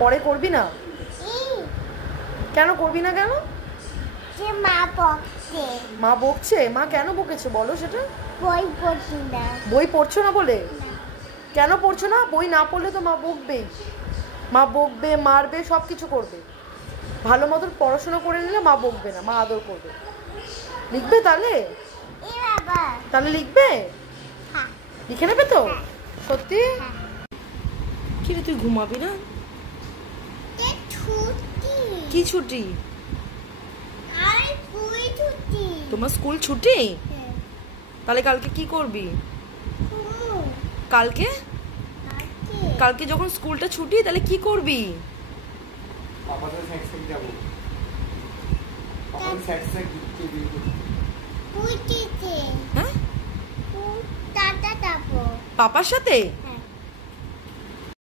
পরে করবি না? কেন করবি না? কেন? মা বকছে। মা কেন বকেছে বলো সেটা? বই পড়ছো না বলে? কেন পড়ছো না? বই না পড়লে তো মা বকবেই। মা বকবে, মারবে, সব কিছু করবে। ভালো মতন পড়াশোনা করে নিলে মা বকবে না, মা আদর করবে। লিখবে তাহলে? তাহলে লিখবে? লিখে নেবে তো? সত্যি? কি রে, তুই ঘুমাবি না? কি ছুটি? তোমার স্কুল ছুটি? তাহলে কালকে কি করবি? কালকে কালকে যখন স্কুলটা ছুটি তাহলে কি করবি? হ্যাঁ, পাপার সাথে?